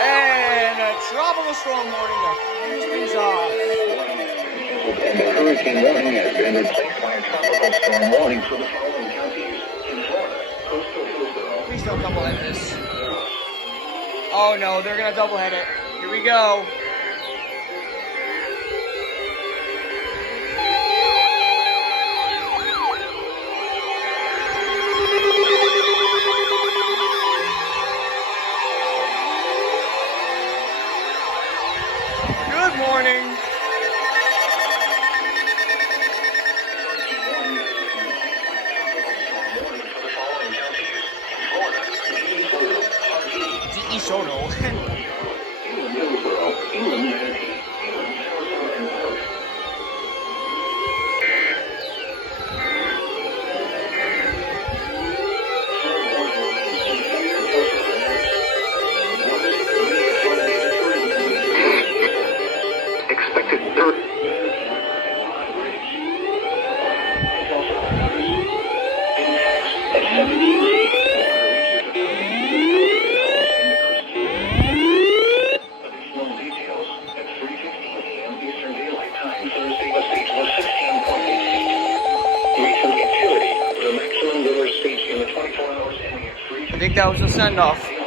And a tropical storm warning to finish things off. And the hurricane warning has been replaced by a tropical storm warning for the following counties in Florida: coastal Hillsborough. Please don't doublehead this. Oh no, they're gonna doublehead it. Here we go. Good morning. DeSoto. Expected third. I think that was a send-off.